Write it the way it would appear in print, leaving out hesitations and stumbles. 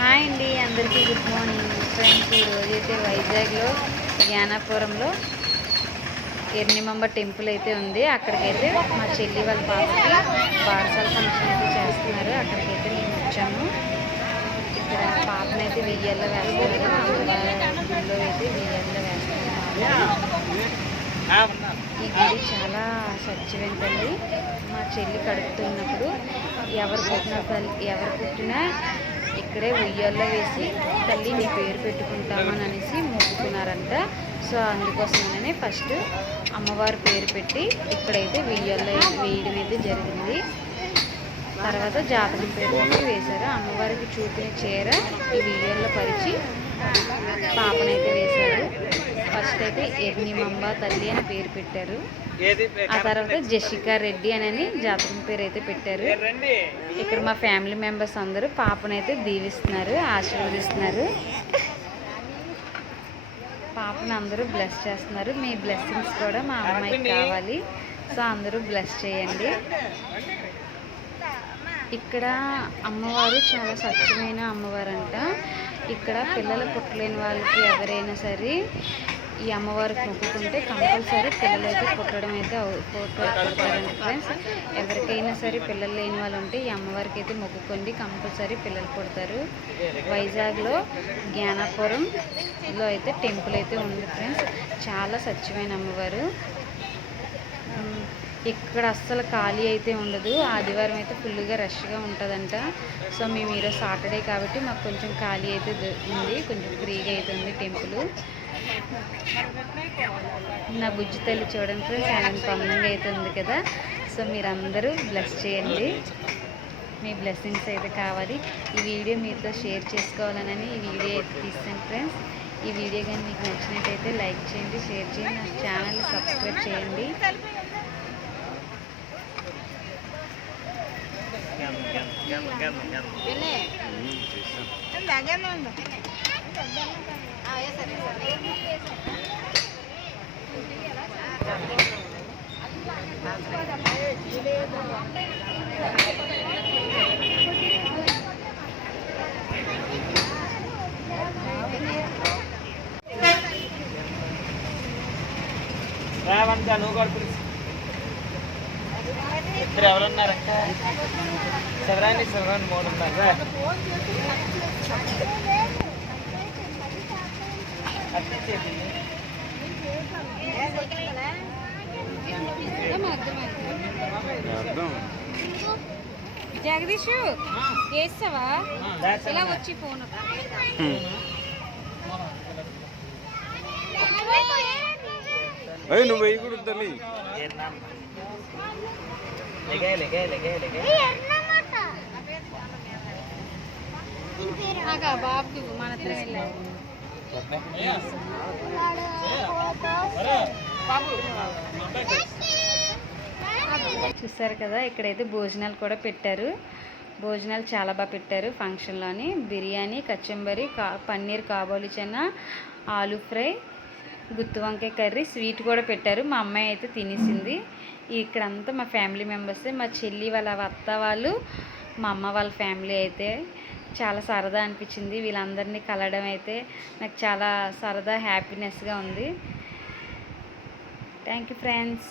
Hi అండి, అందరికీ good morning friends. ఈరోజైతే వైజాగ్లో జ్ఞానాపురంలో ఎర్నిమంబ టెంపుల్ అయితే ఉంది. అక్కడికైతే మా చెల్లి వాళ్ళ పాపకి బారసాల ఫంక్షన్ అయితే చేస్తున్నారు. అక్కడికైతే మేము వచ్చాము. ఇక్కడ పాపనైతే వెయ్యల్లో వేస్తున్నారు. అమ్మవారి గుడిలో అయితే వెయ్యల్లో వేస్తున్నారు. ఈ గుడి చాలా స్వచ్ఛమైందండి. మా చెల్లి కడుపుతున్నప్పుడు ఎవరు పుట్టినా ఇక్కడే ఉయ్యాల్లో వేసి తల్లి నీ పేరు పెట్టుకుంటామని అనేసి మొక్కుకున్నారంట. సో అందుకోసమనే ఫస్ట్ అమ్మవారి పేరు పెట్టి ఇక్కడైతే ఉయ్యాల్లో వేయడం అయితే జరిగింది. తర్వాత జాతకం పేరు పెట్టి వేశారు. అమ్మవారికి చూపిన చీర ఈ ఉయ్యాల్లో పరిచి పాపనైతే వేశారు. ఫస్ట్ అయితే ఎర్నిమంబ తల్లి అని పేరు పెట్టారు. ఆ తర్వాత జెసికా రెడ్డి అని జాతకం పేరు అయితే పెట్టారు. ఇక్కడ మా ఫ్యామిలీ మెంబర్స్ అందరూ పాపనైతే దీవిస్తున్నారు, ఆశీర్వదిస్తున్నారు. పాపను అందరూ బ్లెస్ చేస్తున్నారు. మీ బ్లెస్సింగ్స్ కూడా మా అమ్మాయికి కావాలి. సో అందరూ బ్లెస్ చేయండి. ఇక్కడ అమ్మవారు చాలా స్వచ్ఛమైన అమ్మవారు అంట. ఇక్కడ పిల్లలు పుట్టలేని వాళ్ళకి ఎవరైనా సరే ఈ అమ్మవారికి మొక్కుకుంటే కంపల్సరీ పిల్లలు అయితే పుడతారండి ఫ్రెండ్స్. ఎవరికైనా సరే పిల్లలు లేని వాళ్ళు ఉంటే ఈ అమ్మవారికి అయితే మొక్కుకోండి, కంపల్సరీ పిల్లలు పుడతారు. వైజాగ్లో జ్ఞానాపురంలో అయితే టెంపుల్ అయితే ఉంది ఫ్రెండ్స్. చాలా స్వచ్ఛమైన అమ్మవారు. ఇక్కడ అస్సలు ఖాళీ అయితే ఉండదు. ఆదివారం అయితే ఫుల్గా రష్గా ఉంటుందంట. సో మేము ఈరోజు సాటర్డే కాబట్టి మాకు కొంచెం ఖాళీ అయితే ఉంది, కొంచెం ఫ్రీగా అయితే ఉంది టెంపుల్. నా బుజ్జి తల్లి చూడండి ఫ్రెండ్స్, ఆయన పందంగా అయితే ఉంది కదా. సో మీరందరూ బ్లెస్ చేయండి. మీ బ్లెస్సింగ్స్ అయితే కావాలి. ఈ వీడియో మీతో షేర్ చేసుకోవాలని ఈ వీడియో అయితే తీస్తాను ఫ్రెండ్స్. ఈ వీడియో కానీ మీకు నచ్చినట్టయితే లైక్ చేయండి, షేర్ చేయండి, నా ఛానల్ని సబ్స్క్రైబ్ చేయండి. రావంతా నువ్వు కూడా ఇద్దరు ఎవరున్నారక్క? శివరాణి 3 ఉన్నారు. జగదీష్ చేస్తావా? ఇలా వచ్చి ఫోన్ నువ్వు వేయకూడదు తల్లి. బాబు మనతో వెళ్ళారు. చూస్తారు కదా, ఇక్కడైతే భోజనాలు కూడా పెట్టారు. భోజనాలు చాలా బాగా పెట్టారు ఫంక్షన్లోని. బిర్యానీ, కచంబరి, పన్నీర్ కాబోలి చెన్న, ఆలూ ఫ్రై, గుత్తి వంకాయ కర్రీ, స్వీట్ కూడా పెట్టారు. మా అమ్మాయి అయితే తినేసింది. ఇక్కడంతా మా ఫ్యామిలీ మెంబర్సే. మా చెల్లి వాళ్ళ అత్త వాళ్ళు, మా అమ్మ వాళ్ళ ఫ్యామిలీ అయితే చాలా సరదా అనిపించింది. వీళ్ళందరినీ కలవడం అయితే నాకు చాలా సరదా, హ్యాపీనెస్గా ఉంది. Thank you friends.